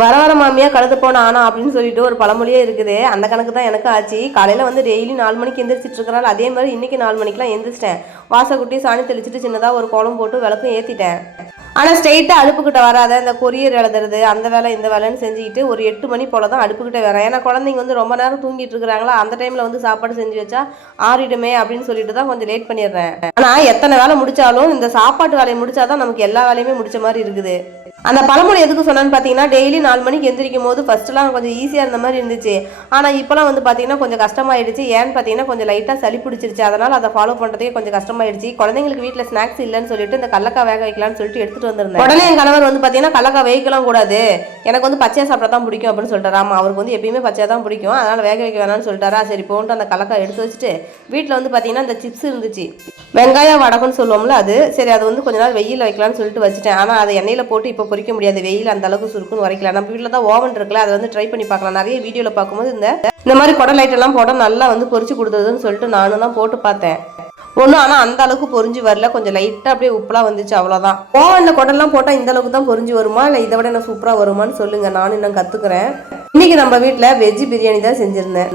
வர வர மாமியா கழுத்து போன ஆனா அப்படின்னு சொல்லிட்டு ஒரு பழமொழியே இருக்குது. அந்த கணக்கு தான் எனக்கு ஆச்சு. காலையில் வந்து டெய்லி 4 மணிக்கு எந்திரிச்சிட்டு இருக்கிறாள். அதே மாதிரி இன்னைக்கு 4 மணிக்கெலாம் எந்திரிச்சிட்டேன். வாசக்குட்டி சாணி தெளிச்சுட்டு சின்னதாக ஒரு கோலம் போட்டு விளக்கும் ஏற்றிட்டேன். ஆனால் ஸ்ட்ரெயிட்டாக அடுப்புக்கிட்ட வராத இந்த கொரியர் எழுதுறது அந்த வேலை இந்த வேலைன்னு செஞ்சுக்கிட்டு ஒரு 8 மணி போல தான் அடுப்புக்கிட்ட வரேன். ஏன்னா குழந்தைங்க வந்து ரொம்ப நேரம் தூங்கிட்டு இருக்கிறாங்களா, அந்த டைமில் வந்து சாப்பாடு செஞ்சு வச்சா ஆறிடுமே அப்படின்னு சொல்லிட்டு தான் கொஞ்சம் லேட் பண்ணிடுறேன். ஆனால் எத்தனை வேலை முடிச்சாலும் இந்த சாப்பாட்டு வேலையை முடிச்சாதான் நமக்கு எல்லா வேலையுமே முடிச்ச மாதிரி இருக்குது. அந்த பழமொழி எதுக்கு சொன்னான்னு பார்த்தீங்கன்னா, டெய்லி 4 மணிக்கு எந்திரிக்கும் போது ஃபர்ஸ்ட்லாம் கொஞ்சம் ஈஸியாக இருந்த மாதிரி இருந்துச்சு. ஆனால் இப்போலாம் வந்து பார்த்தீங்கன்னா கொஞ்சம் கஷ்டமாயிடுச்சு. ஏன்னு பார்த்தீங்கன்னா கொஞ்சம் லைட்டாக சளி பிடிச்சிருச்சு. அதனால் அதை ஃபாலோ பண்ணுறதுக்கே கொஞ்சம் கஷ்டமாயிடுச்சு. குழந்தைங்களுக்கு வீட்டில் ஸ்நாக்ஸ் இல்லைன்னு சொல்லிட்டு இந்த கடலக்காய் வேக வைக்கலாம்னு சொல்லிட்டு எடுத்துட்டு வந்திருந்தேன். உடனே என் கணவர் வந்து பார்த்தீங்கன்னா கடலக்காய் வேகலாம் கூடாது, எனக்கு வந்து பச்சையாக சாப்பிட்டா தான் பிடிக்கும் அப்படின்னு சொல்லிட்டாரு. ஆமாம், அவருக்கு வந்து எப்பயுமே பச்சையாக தான் பிடிக்கும், அதனால் வேக வைக்க வேணாம்னு சொல்லிட்டாரா. சரி போன்ட்டு அந்த கடலக்காய் எடுத்து வச்சுட்டு வீட்டில் வந்து பார்த்தீங்கன்னா இந்த சிப்ஸ் இருந்துச்சு, வெங்காயம் வடக்குன்னு சொல்லுவோம்ல அது. சரி அது வந்து கொஞ்ச நாள் வெயில் வைக்கலாம்னு சொல்லிட்டு வச்சுட்டேன். ஆனால் அதை எண்ணெயில் போட்டு இப்போ பொரிக்க முடியாது, வெயில் அந்த அளவுக்கு சுருக்குன்னு உரைக்கல. நம்ம வீட்டில் தான் ஓவன் இருக்குல்ல, அதை வந்து ட்ரை பண்ணி பார்க்கலாம். நிறைய வீடியோவில் பார்க்கும்போது இந்த மாதிரி குடல் லைட்டெல்லாம் போட்டால் நல்லா வந்து பொரிச்சு கொடுத்ததுன்னு சொல்லிட்டு நானும் தான் போட்டு பார்த்தேன். ஒன்றும் ஆனால் அந்த அளவுக்கு பொரிஞ்சு வரல, கொஞ்சம் லைட்டாக அப்படியே உப்புலாம் வந்துச்சு, அவ்வளோதான். ஓவனில் குடல்லாம் போட்டால் இந்த அளவுக்கு தான் பொரிஞ்சு வருமா இல்லை இதை விட என்ன சூப்பராக வருமானு சொல்லுங்கள், நானும் இன்னும் கற்றுக்குறேன். இன்றைக்கி நம்ம வீட்டில் வெஜ்ஜு பிரியாணி தான் செஞ்சுருந்தேன்.